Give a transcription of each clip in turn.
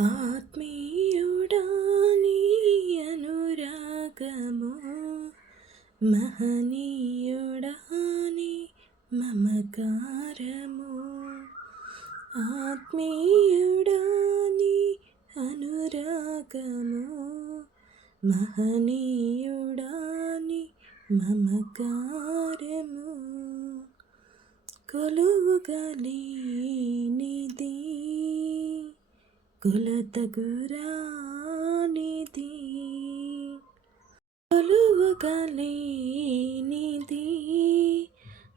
ఆత్మీయుడాని అనురాగము? మహనీయుడాని మమకారము? ఆత్మీయుడాని అనురాగము? మహనీయుడాని మమకారము? కొలువుగలి నీ కొలువుగలేనిది కొలతగురానిది కొలువగలేనిది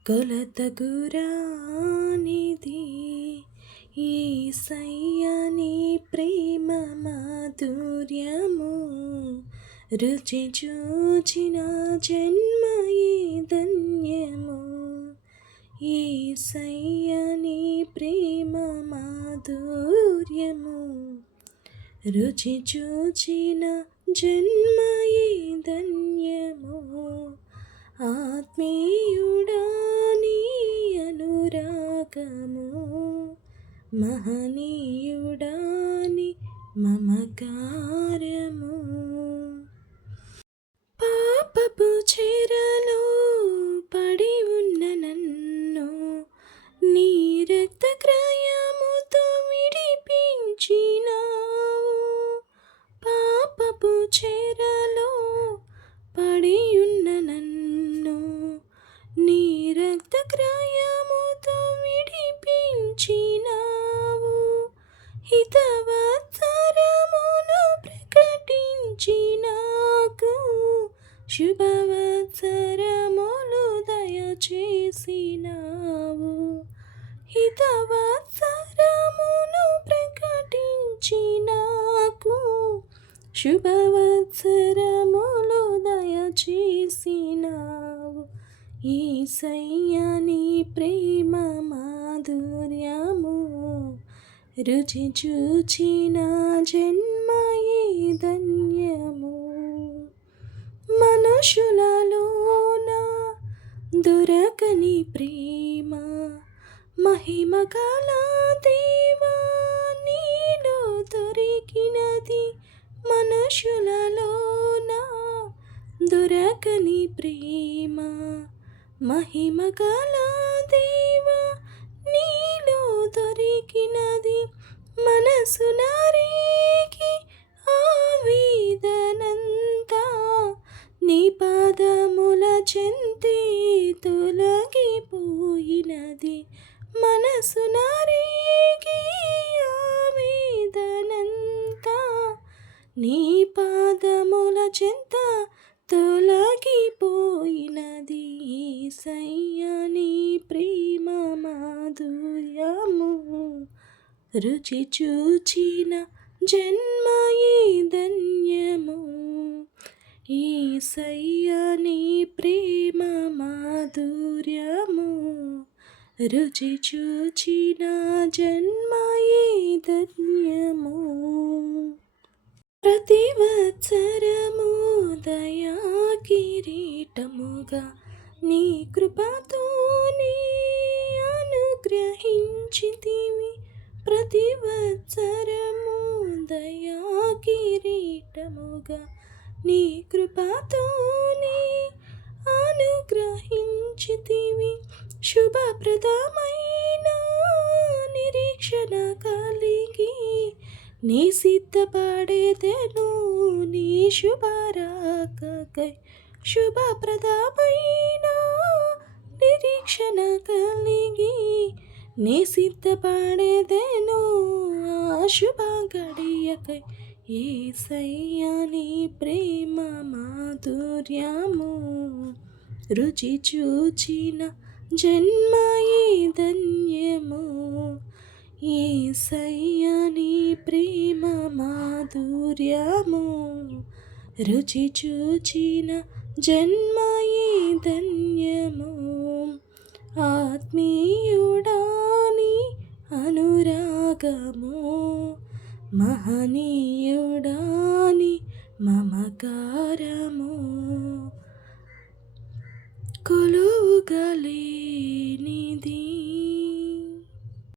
కొలతగురానిది ఈ సయ్యని ప్రేమ మాధుర్యము రుచి చూచిన జన్మయే ధన్యము ఈ సయ్యని ప్రేమ మాధుర్యము. రుచి చూచిన జన్మ ధన్యము నాకు శుభవత్సరములు దయచేసినావు. ఈ సయ్యని ప్రేమ మాధుర్యము రుచి చూచిన జన్మయే ధన్యము. మనుషులలోన దొరకని ప్రేమ మహిమ గల దేవా ప్రేమ మహిమ గల దేవా నీలో దొరికినది మనసు నారీకి ఆవేదనంతా. నీ పాదముల చెంతే తొలగిపోయినది మనసు నారీకి ఆవేదనంతా. నీ పాదముల చెంత తొలగి రుచి చూచిన జన్మయే ధన్యము. ఈ సయ్యని ప్రేమ మాధుర్యము. రుచి చూచిన జన్మయే ధన్యము. ప్రతివత్సరము దయా కిరీటముగా నీ కృపతో ప్రతివత్సరము దయా కిరీటముగా నీ కృపతో అనుగ్రహించితివి. శుభప్రదమైన నిరీక్షణ కలిగి నీ సిద్ధపడేదెను నీ శుభరాకై శుభప్రదమైన నిరీక్షణ కలిగి నీ సిద్ధపడేదేను ఆ శుభ గడియకై ఏ సయ్యాని ప్రేమ మాధుర్యము రుచి చూచిన జన్మయే ధన్యము. ఏ సయ్యాని ప్రేమ మాధుర్యము రుచి చూచిన జన్మయే ధన్యము. ఆత్మీయ మార్గము మహనీయుడాని మమకారము. కొలువుగలేనిది